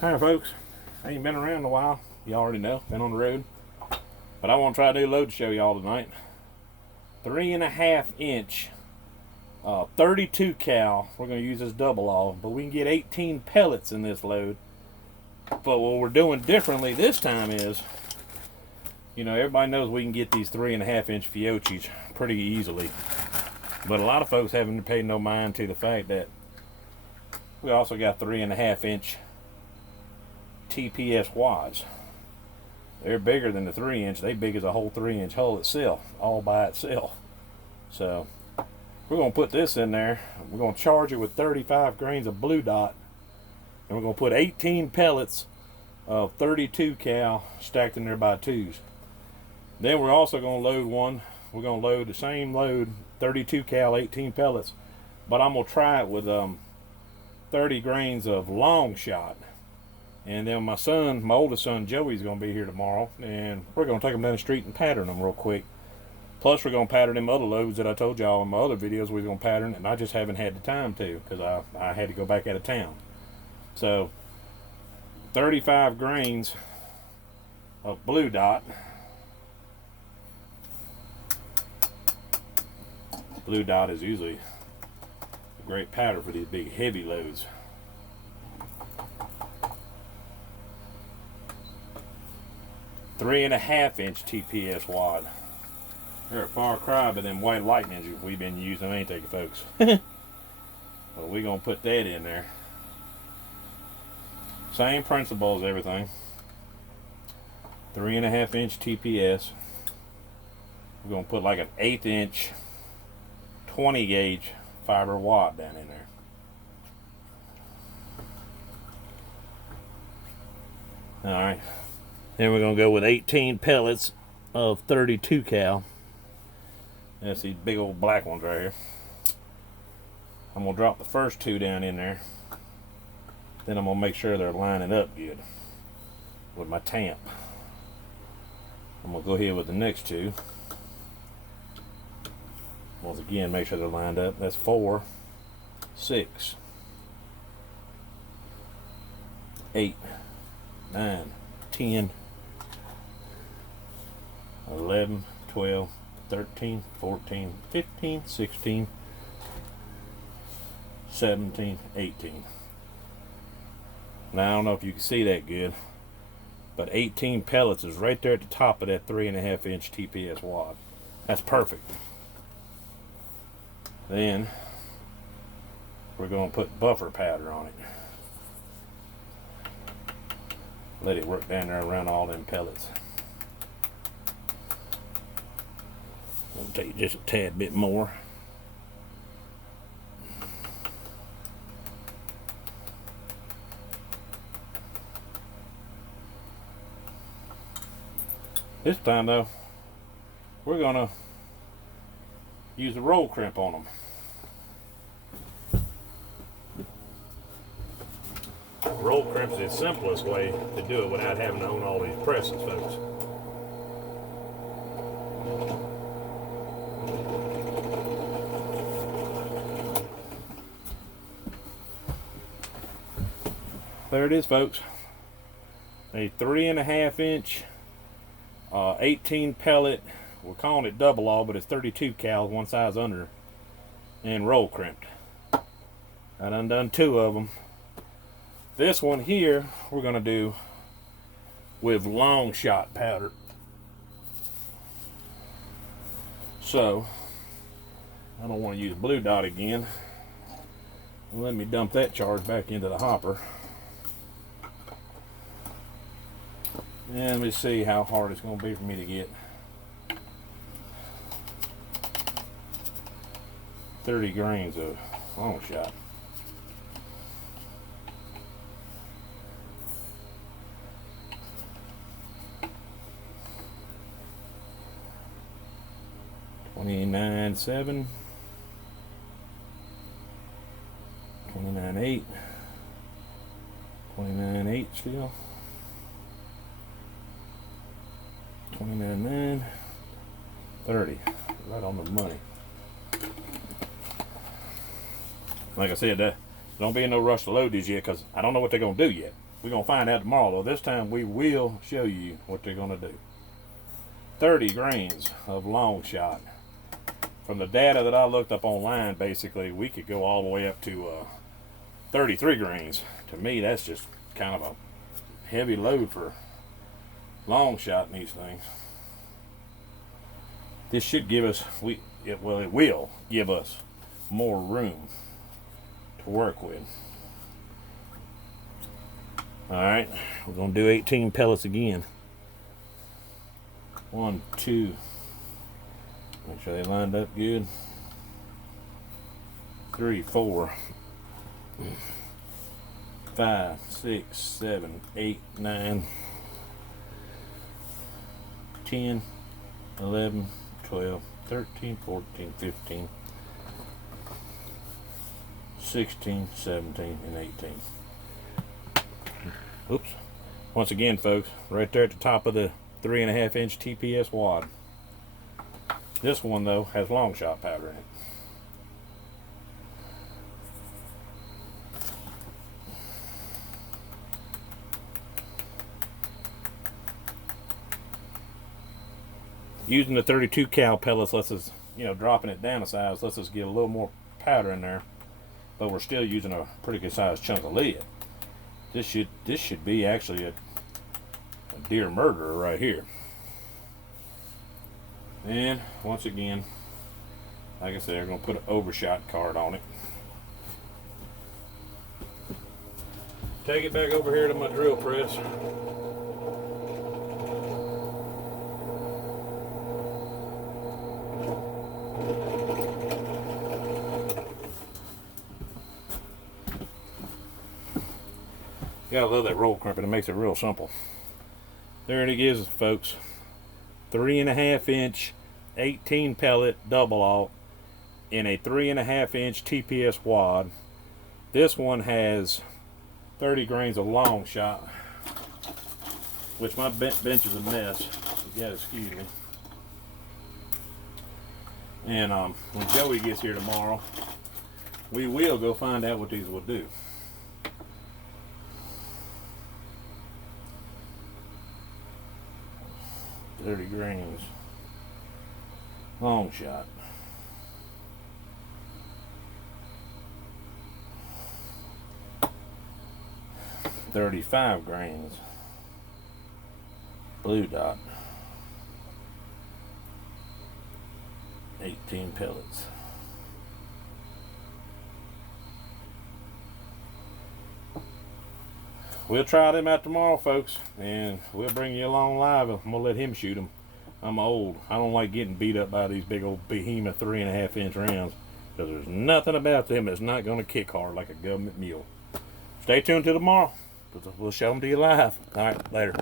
Hi folks, I ain't been around in a while. You already know, been on the road. But I want to try a new load to show y'all tonight. 3.5 inch, 32 cal. We're going to use this double off, but we can get 18 pellets in this load. But what we're doing differently this time is, you know, everybody knows we can get these 3.5 inch Fiochis pretty easily. But a lot of folks haven't paid no mind to the fact that we also got 3.5 inch TPS wads. They're bigger than the 3 inch. They big as a whole 3 inch hole itself, all by itself. So we're gonna put this in there. We're gonna charge it with 35 grains of blue dot, and we're gonna put 18 pellets of 32 cal stacked in there by twos. Then we're also gonna load one. We're gonna load the same load, 32 cal, 18 pellets, but I'm gonna try it with 30 grains of long shot. And then my son, my oldest son Joey's going to be here tomorrow, and we're going to take him down the street and pattern them real quick. Plus we're going to pattern them other loads that I told y'all in my other videos we was going to pattern, and I just haven't had the time to because I had to go back out of town. So 35 grains of blue dot. Blue dot is usually a great pattern for these big heavy loads. 3.5 inch TPS wad. They're a far cry but them white lightnings we've been using, ain't they, folks? Well, we're gonna put that in there. Same principle as everything. 3.5 inch TPS. We're gonna put like an 1/8 inch 20 gauge fiber wad down in there. All right. Then we're going to go with 18 pellets of 32 cal. That's these big old black ones right here. I'm going to drop the first two down in there. Then I'm going to make sure they're lining up good with my tamp. I'm going to go ahead with the next two. Once again, make sure they're lined up. That's 4, 6, 8, 9, 10, 11, 12, 13, 14, 15, 16, 17, 18. Now I don't know if you can see that good, but 18 pellets is right there at the top of that 3.5 inch TPS wad. That's perfect. Then we're going to put buffer powder on it. Let it work down there around all them pellets. I'll take just a tad bit more. This time though, we're gonna use a roll crimp on them. Roll crimp's the simplest way to do it without having to own all these presses, folks. There it is, folks. A 3.5 inch 18 pellet. We're calling it double all, but it's 32 cal, one size under, and roll crimped. I done 2 of them. This one here we're gonna do with long shot powder. So I don't want to use blue dot again. Let me dump that charge back into the hopper. And let me see how hard it's going to be for me to get 30 grains of long shot. $29.7, $29.8, $29.8 still, $29.9, $30, right on the money. Like I said, don't be in no rush to load these yet, because I don't know what they're going to do yet. we're going to find out tomorrow, though. This time we will show you what they're going to do. 30 grains of long shot. From the data that I looked up online, basically, we could go all the way up to 33 grains. To me, that's just kind of a heavy load for long shot in these things. This should give us, it will give us more room to work with. Alright, we're going to do 18 pellets again. 1, 2, make sure they lined up good. 3, 4, 5, 6, 7, 8, 9, 10, 11, 12, 13, 14, 15, 16, 17, and 18. Oops. Once again, folks, right there at the top of the 3.5 inch TPS wad. This one, though, has long shot powder in it. Using the 32 cal pellets lets us, dropping it down a size lets us get a little more powder in there, but we're still using a pretty good sized chunk of lead. This should be actually a deer murderer right here. And once again, like I said, we're going to put an overshot card on it. Take it back over here to my drill press. Gotta love that roll crimping. It makes it real simple. There it is, folks. 3.5 inch 18 pellet double aught in a 3.5 inch TPS wad. This one has 30 grains of long shot, which my bench is a mess. You gotta excuse me. And when Joey gets here tomorrow, we will go find out what these will do. $30 grains long shot. $35 grains blue dot. 18 pellets. We'll try them out tomorrow, folks, and we'll bring you along live. I'm gonna let him shoot them. I'm old. I don't like getting beat up by these big old behemoth 3.5 inch rounds, because there's nothing about them that's not gonna kick hard like a government mule. Stay tuned till tomorrow, because we'll show them to you live. All right, later.